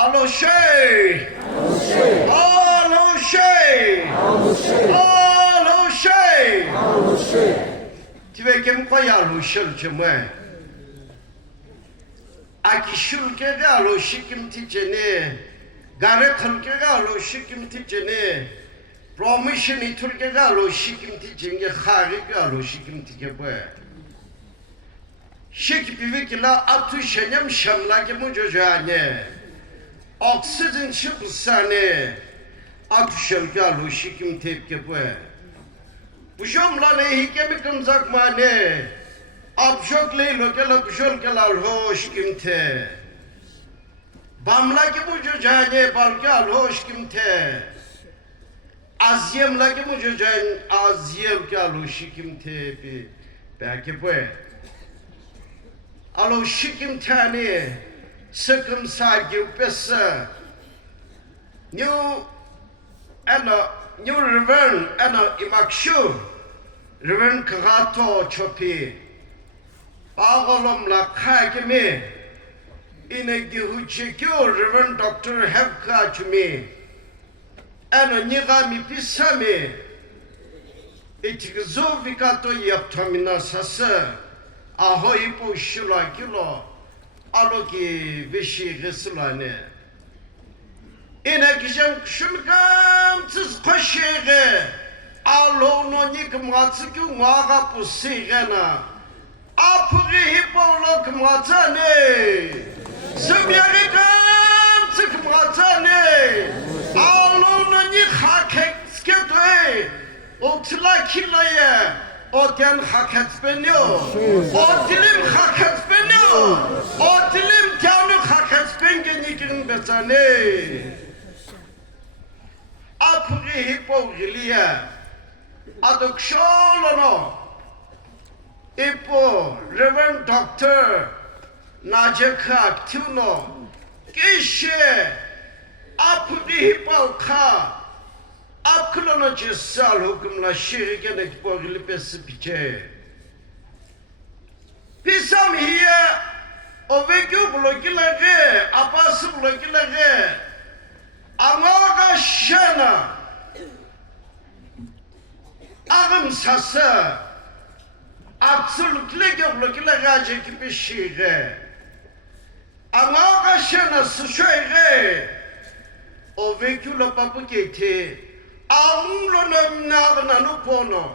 Aloshe. Tibe kem koya aloshe chemwe. Akishul ke ga aloshe kim tichene. Gare khal ke ga aloshe kim tichene. Promotion itur ke ga aloshe kim tichenge khari ke aloshe kim tikebwe. Şek bivikla atı şenem şamla ke mujojane. Oksijen çıpsane. Akşel galu şikim tepke bu. Bu şamla ne hikemi kımzak mane. Abşok leylo ke la kuşol ke la hoş kimte. Bamla ke mujojane balke al hoş kimte. Azyem la ke mujojane azyem ke al hoş kimte bi. Belki bu. Alo şikim tane circumcised you pesa new reven imakshu reven kagato chopi pagolom la khagme ine gihuchekyo reven doctor have catch me ghami Phisami itigzovikato yaptamina sasa hoho ipo shula kilo aloki beşi gıslane ine gijem kuşulgam tsiz koşege alo no nikum gatsu waga pusigana apri hipo lok matane semyagam tsikum matane alo no ni hakek sketwe otla kilaye Oten haket beniyor, o dilim haket beniyor, o dilim canı haket bengenikin besane. Apri hipogiliye, adok şolono, ipo Reverend Doctor Najeka Tuno, kişi apri hipogka. Akılına cesal hükümle şirkene kipogili pesi piçe. Phisamiye o vekyu blokilage, apası blokilage. Amaga şena. Ağım sası. Absolutlık blokilage aceki bir şirke. Amaga şena sıçöyle. O vekyu la papu kete. Ağımla nâgına nupono,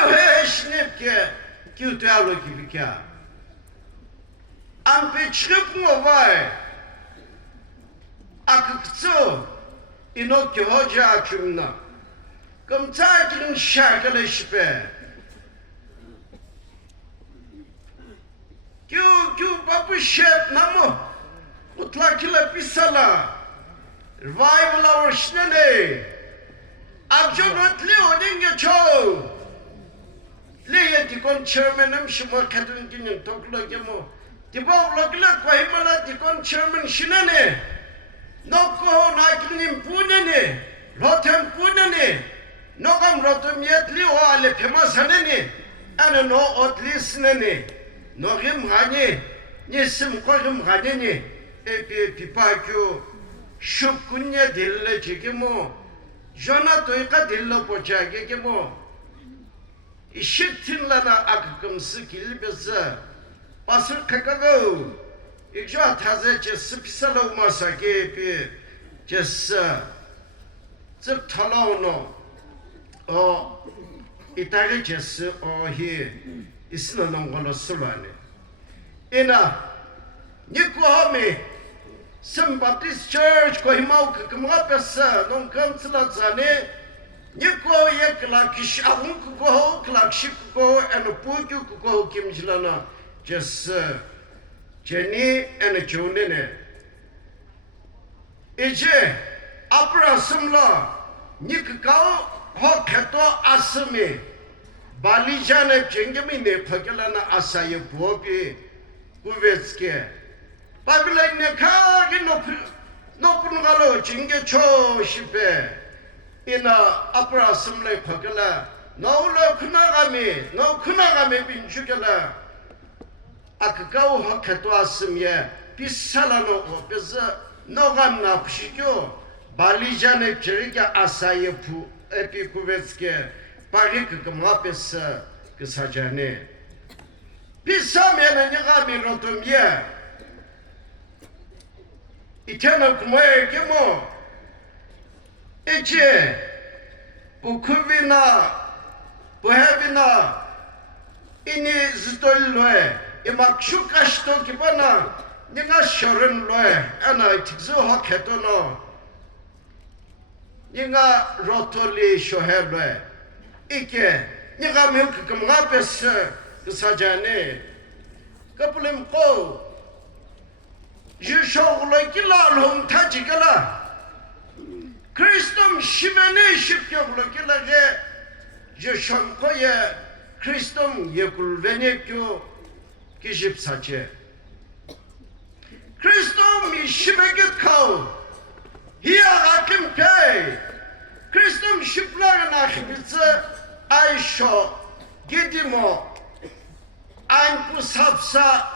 evhe şnepke, kütü avlo gibi kâ. Ampe çıkıp mı vay? Akıktı, ino ki hoca akımna. Kımtâkinin şarkılı şüphe. Kü papu şep namu, utlakile pisala. Revival orşnene. Abjorotli odinge çoğu. Liye dikon chairman'ım şuma kadın günün topla gemo. Diba vlogla koymala dikon chairman şinene. Noko nakinim punene. Rotem punene. Nokam rotem yetli o ale pemasanene. Ano no otlisnene. Nogim gani. Nisim koyum gani. Epi pipakyo. Şupkunya dille çekimo. Jona toyka dillo poçage ke mo işittin lana akıkımsı kilbese basır kakago ikja taze çesi pisala umasa ke pi çesi zıp talauno o itage çesi o hi isna nongolo sulane ina nikohami Some Baptist Church ko himau ka mga pesa nong kam sila zane niko ye kla kish ahun ko kla kship ko ano puju ko kim jilana just Jenny and Jonene eje apra sumla nik ka ho kheto asme bali jane jengemi ne phakelana asaye bobi kuvetske Babilay ne kagi nopun galo jinge cho shipe ina apra sumle phakala no kunagami binchukala akakau hakatwa simye pisalano o pesa nogan napşikyo balijan epçeri ki asayı pu epi kuvvetske pagi kıkımapes kısacane Phisami ne ghami rotum ye İtena kumaya kimo Ece bu kuvvina bu hevina ini zitolloe imak şu kaşto ki bana Ninga şorun loe ana tikzu hoketo no Ninga rotoli şoher loe İke Ninga mülk kımga pes kısacane Kapılim ko Jüşoğlu ki la lhum tacikala Kristum şibene şipkyoğlu ki la ge Jüşonkoye Kristum yekul venekyo Kişip saçe Kristum şibegit kav Hiya hakim kay Kristum şipların ahibitse Ayşo Gidimo Anku sapsa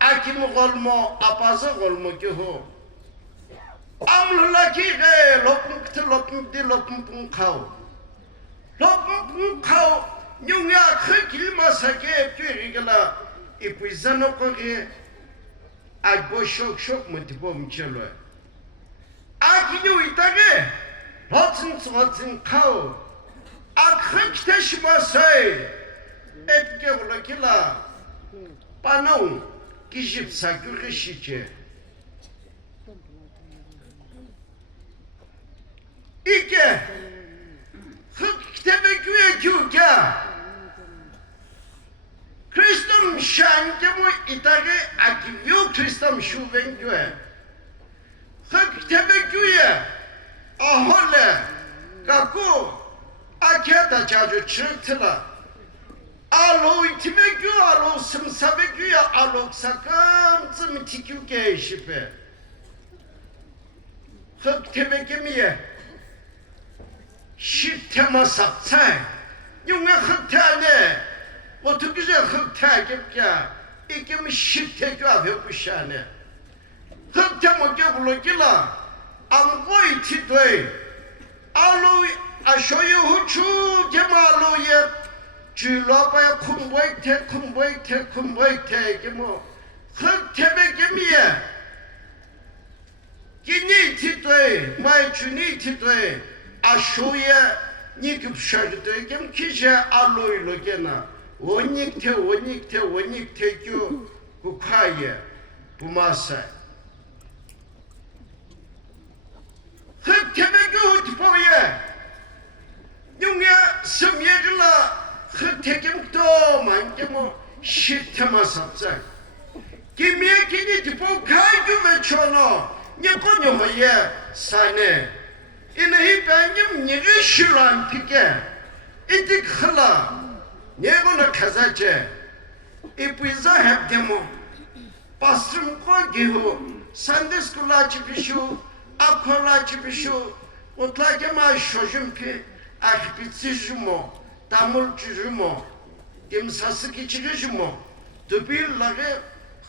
Akimu golmo apazı golmo ki ho Amlula ki ge lopum kıtı lopum di lopum pun kav Lopum pun kav Nyungya kıkilmasa ki epkirigala İpizano ko ki Agbo şok mu tipo mçelo Akinyu itage Hotsin kav Akhık teşmasay Epke ula kila Panon Kijip sakyu kışiçe İke Hık kitebeküye küke Kristum şankemu itage akivyo Kristum şuvenküye Hık kitebeküye Ahole Kaku Aketa çacı çırtıla Alo itimekü alo sımsabekü alo sakım zımtikü keşife Hık tebekemiye Şip tema sapsay Yunga hık tane Otu güzel hık takip ya İkimi şip tekü avyo kuşane Hık tema gevulu gila Amgoy titwey Alo aşoyu huçu gemaloye Cülabaya kumboy te gemo Hık tebekemiye Gini titwey May çuni titwey Aşoya nikip şarkıda gem kije aloylo gena Onikte gyo kukaye Bumasa Hık tebeki hutpoye Yunga sımyegla Hık tekim doğman gemo Şit tema sapsak Gemiye kini tipo kaygı ve çono Niko nyoye sane İlahi benim nigi şuran pike İdik hıla Negona kazace İpiza hep demo Bastırım ko gihu Sandes kula çipişu Akola çipişu Otla gema şojum ki Akbitsi jumo Tamul jumo Gemsası kiçigi jumo Dubil lage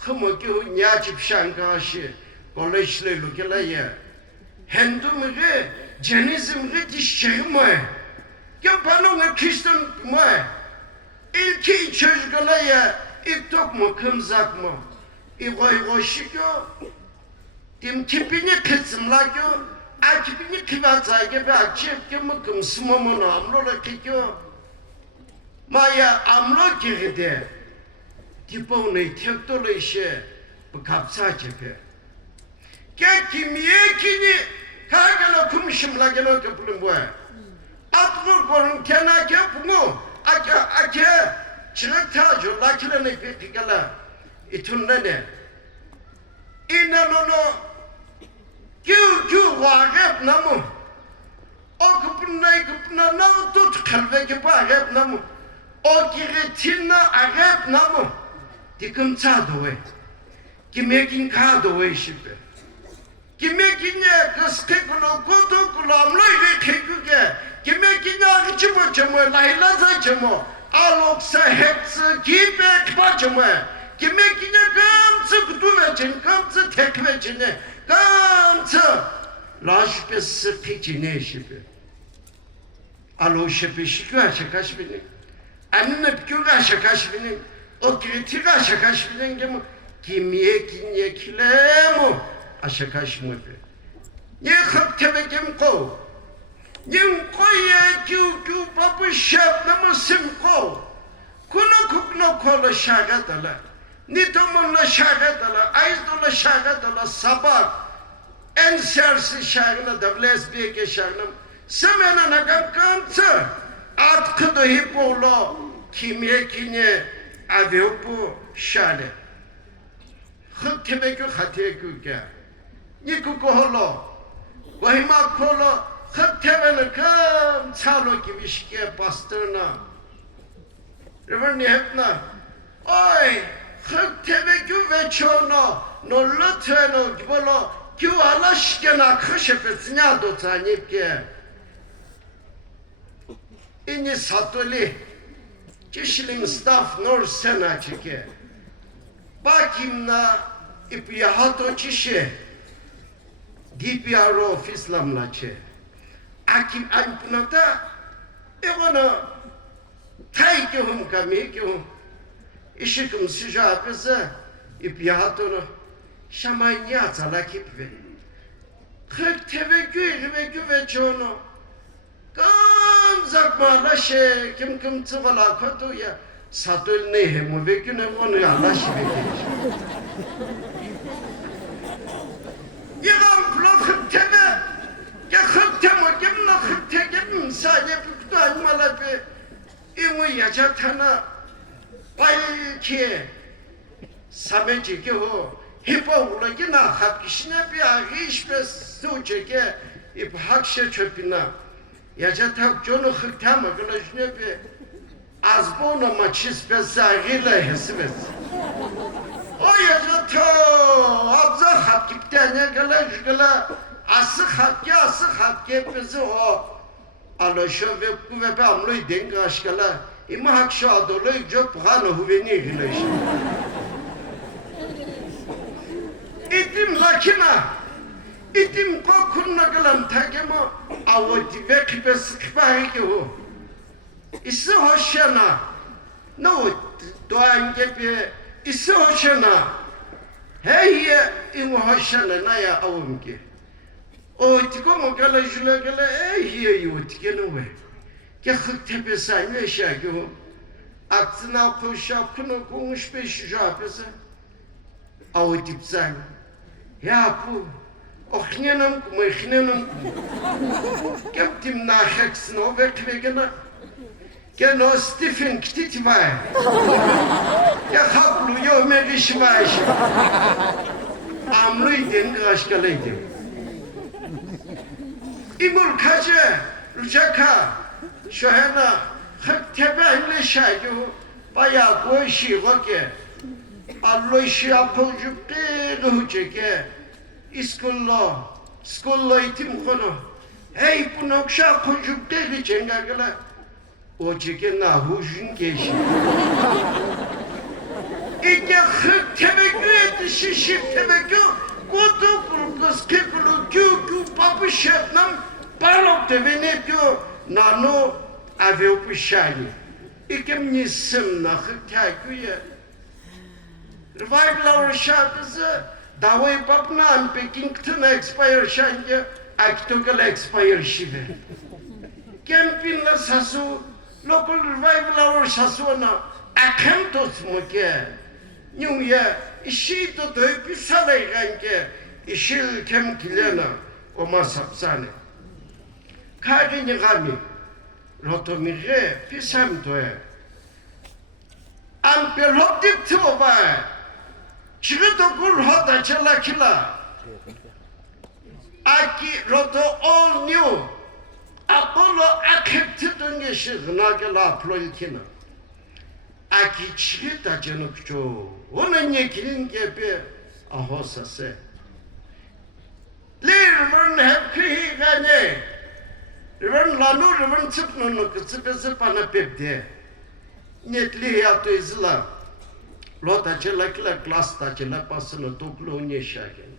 Hımo gihu nya çipişan kaşı Koleşle lukela ye Hendu mıgı Cenizim mıgı dişçeği mı Yapanonga Kristum mı İlki çocukla ya İptok mu kımzak mı İgoy şikyo Dim tipini kısımlakyo Akipini kıvatsayge ve akçepke mı kımsımamını amlola kikyo Maya amlo kiride Tipone tektola işe Bu kapsa çepe Ke kimiye kini Kagala kumşımla gelo köpülüm bu Atkur korun kenake bunu Ake Çırık tacı lakilene pekikala İtunlene İnanono Gü vagep namu O kupuna namu tut kalbe gibi agep namu O giretina agep namu Dikim çadowe Kimekin kadowe şipe Kimekinye kıskıkulu kutukulu amloyge keküge Kimekinye ağıcı bacımı laylaza cımı Aloksa hepsi kibek bacımı Kimekinye gımsı kutu vecin Gımsı tek vecini Gım kamsa laş be sıkıcı ne şibe alo şibe şikwa şakaş beni anne pküga şakaş beni o kritika şakaş beni kimye kinye kilemo aşakaş mı be ne hak tebekim ko ning koye kyu babu şap namusim ko kuno kola şagatala Nitomont'la şagatala Aizdo'la şagatala SBAK NCRC şagala SBAK şagala semena nakamkamsa atkıdı phulo kimye kinye avyopu şale hık tebekü hatiyekü ke niku koholo vahima koholo hık tebene kam çalo gibi şike bastırna Reverend hepna oy hık tebekü ve çoğunu nollu tüeno gibolo kyu alaşkena kışıpıtsına dotanip ke İni satoli kişinin staff nor sena çike bakim na ipiyahato çişe dipyaro fislamla çe akim anpunata egona taykihum kamikihum işikim sıcapıza ipiyahatonu şamanya salakipve hık tevekkü ve çoğunu Kam zakma laşe kim tıvala kotu ya satıl ne hemu ve güne onu ya laşe beklemiş. Yılan plakıp teme ya hıp teme kim la hıp te kim sadece bükte anmala be imu yacatana belki sameci ki o hipo ula ki na hap kişine bir ağış be suçe ki ip hakşe çöpina Yajatak jonu hıktama gülajne be azbono maçis be zagile hesbet. O yajato abza hakipte ne gülaj ası hakke bizi o alışo ve kuve be amloy denga aşkala ima hakşa adoloy jo pğano huveni gülaj. İtim lakina İtim kokunna galan takemo avoti vekbe sıkbahi ki o. İsi hoşana. No doğan gibi isi hoşana. Heye imu hoşana na ya avum ki. O tikomo gala jula gala heye yut ki no we. Ki hık tepesa ne şa ki o. Aksına koşa kuno konmuş beş japesa. Avoti psan. Ya bu Ochnienum, moichnenum, gibt ihm nachher Snowberg-Wegena, genau Stephen Ktitvai. Ja, hablu, jo, mir geschweich. Amluy den Graschgaleidim. Imul Kaje, Rujaka, Shohena, Haktebenle Shayu, Baya Goishi Roke, Alloishi Apoljuke, Rucheke. İskollo eğitim konu. Hey bu nokşa konjuk değil cengagala. O çeken nahujun geçti. İki hık tebekkü etti şişip tebekkü. Kutu kulkız kekulu kyu papu şetnam. Balok tevenekü nano avyopu şayi. İkim nisim na hık tebekküye. Revival our şarkısı. Davay papna an Pekington expire şanje aktogal expire şive. Kempinla sasu local revival our sasuana akantos moke. Nyumya işi to döpi salay ganke işil kem kilena oma sapsane. Kagini ghami rotomire Phisami toye. An peloptik toba. Çığırdı kul hoda çalakila. Aki roto all new. Apollo akıptı döngeşi gınagela ploykina. Aki çığırdı canık çoğu. Onun yekinin gibi ahosası. Lirvın hepki gane. Rivın lanu rivın çıpnunu kısı bezi bana pepti. Netli yato izla. Lota cela kila class ta cela pasano toklo nyeshagen.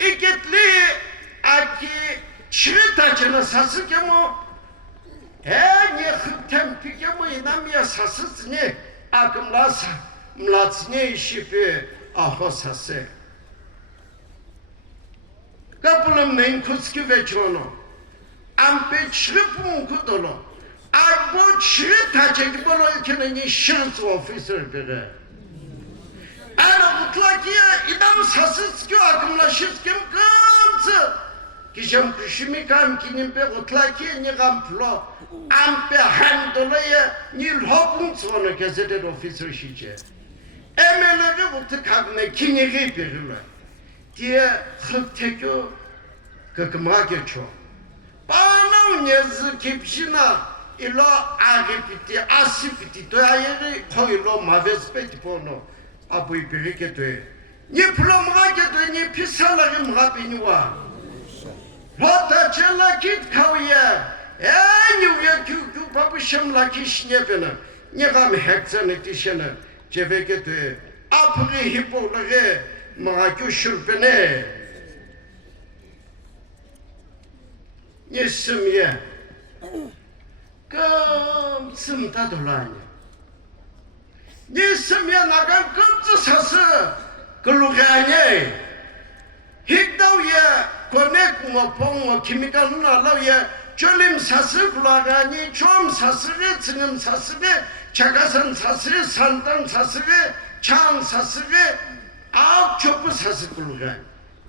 İkitli aki çığıtacını sasıkemu niye hıptempikemu inamya sasıtsını akımlas mlatsını işipi aho sası kapılım neyin kuski ve çoğunu ampe çığıpım kudulu bu çığıtacı gibi ülkenin şans ofisör biri ana mutlakiye idam sasıtskı akımlaşıskım kımsı kişem kuşumi kam kinim pe mutlakiye ni kam phulo ampe ham dolayı ni lhopun sonra kesede ofisör şice emeleri mutlu kabine kiniri birine diye hıptekyo kakıma geço bana nyazı kipşina ilo agipiti asipiti doyayeri koylo mavespeti pono abu ipiriketwe ni phulo mgaketwe ni phisalari mgapiniwa vota chela kit kawya nyuya kyu papisham lakishnepena ni ghami hektsane tishana jeveketwe apri hipolare mgakyu shurpene ni simye 끔 씀다 돌아니 니 스면 나가 끔지 사서 글로 가니 힙다우에 코네쿠모 퐁모 키미카 누나라우에 졸림 사서 불러가니 좀 사서게 지금 사서게 자가산 사서게 산땅 사서게 창 사서게 아홉 좁은 사서 글로 가니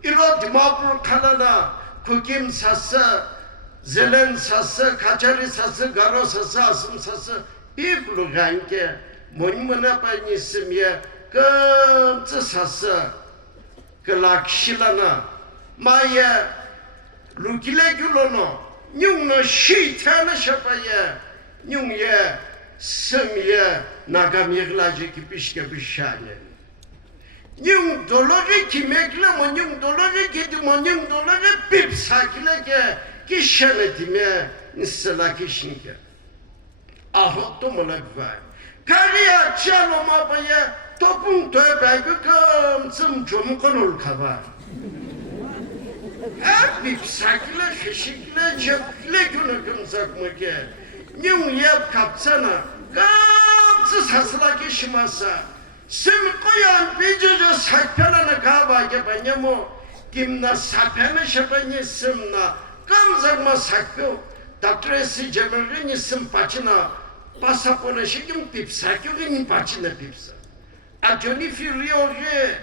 이로 디마프로 칼라나 쿠김 사서 Zelen sası, kaçarı sası, garo sası, asım sası, İblu ganke, monimana paynisim ya, kımtı sası, kılakşilana, maya, lukile gülono, nyungno şeytanı şapaya, nyungye, simye, nagam yıglacı ki pişke pişane. Nyung doları kimekle mo, nyung doları kedi mo, nyung doları pip sakile ke, kişenetime nisela kişinke ahotto molakvay kariya çalo mabaya topun töbe güküm zımcum konul kava hep sakile şişikle cepkile günü kımzakmıke nyum yap kapsana kapsı sasla kişimasa sim koyan bicoca sakpelana kava gebanyamo kimna sapene şapanye simna Kamzakma sakyo, tatresi cemerini simpachina, pasapone şekim pipsakyo gini pachina pipsa. Atjoni firioge,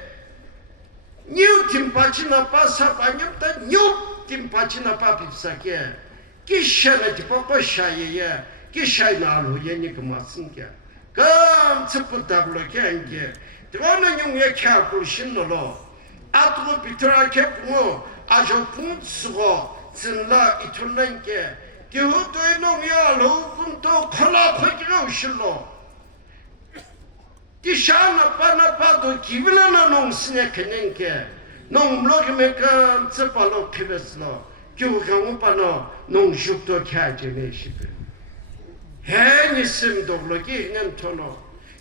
new timpachina pasapanyam ta new timpachina pa pipsakye. Kişene tipo koşayye, kişayna aluye nikmasın ki. Kam tıpı tablo kenke, trona nyungye kâkul şinolo, atlo pitra kepmo, ajo puntsugo. Zınla itunlenke, gihu doynon ya lokunto kola koygira ushilo. Dişana bana pado kivilana nong sinekenenke, nong mlogimeka tsepalo kiveslo, gihu kangu pano nong jukto kajene shibe. He nisim doglogi inen tono,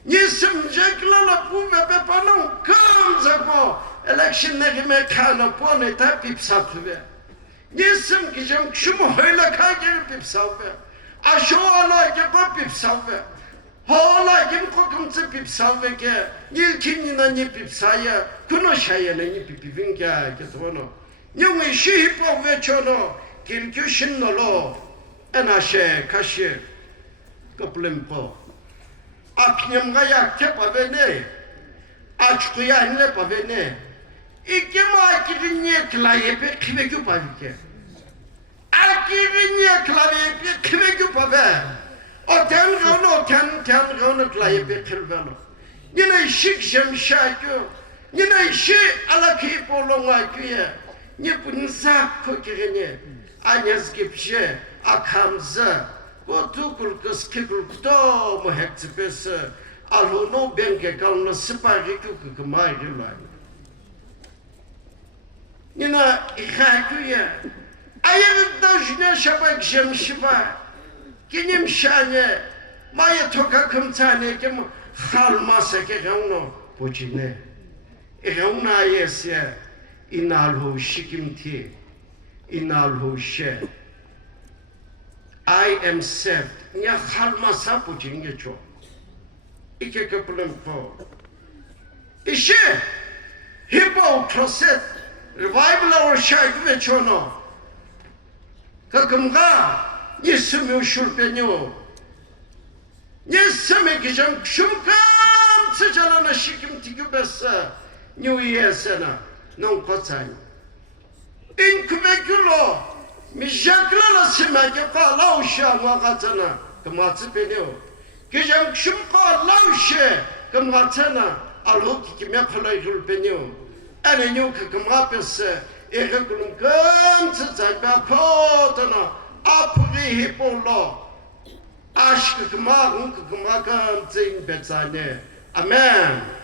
nisim jeklala bu bebe panon kamzako, election negime kano pone tapip sapıve. Nisim gicem kşumu höyle kagir pipsavve. Aşo ala gepa pipsavve. Hala gim kokumtı pipsavve ke. Nilkinina ni pipsaya. Kuno şayana ni pipivinke ketono. Nyungi şihipo veçono. Kilkü şinnolo. Enaşe kaşı. Kaplimpo. Aknyamga yakke pavene. Açkuya inle pavene. İki makirinye klayepe kivekü pavike. Akirinye klayepe kivekü pave. O ten gonu klayepe kırvelo. Yine şık jemşakyo. Yine şık alaki polongakyo. Yine bunsa kokirinye. Anyaz gipşe akamza. Gotukul kız kikul kuto mu hektsipesi. Alhono benke kalno sıparikü kıkımayırlar. Nina ikhakuya ayırda jne şabak jemşiba kinim şane maya toka kumtane kim halmasa ke gauno pochine e gauna IAS inalho shikimthi, inalho she. I am saved. Nya khalma sapu jinge cho. İki köpülüm ko. İşe hipo troset revival or şarkı ve çono. Kakımga nisimi şurpenyo. Nisimi gijam şumkam sıcalana şikim tikübesa. New Year sana non kotsay. İnkübekülo Mijakla la semeke pa lausha wakatana kamatsi penyo. Kijam kshumka laushe kamatana aloki kimya khalai jul penyo. Anenyo kamapese erekulum kam tsai ba potana apri hipolo. Ashk kama kam tsin betsane. Amen.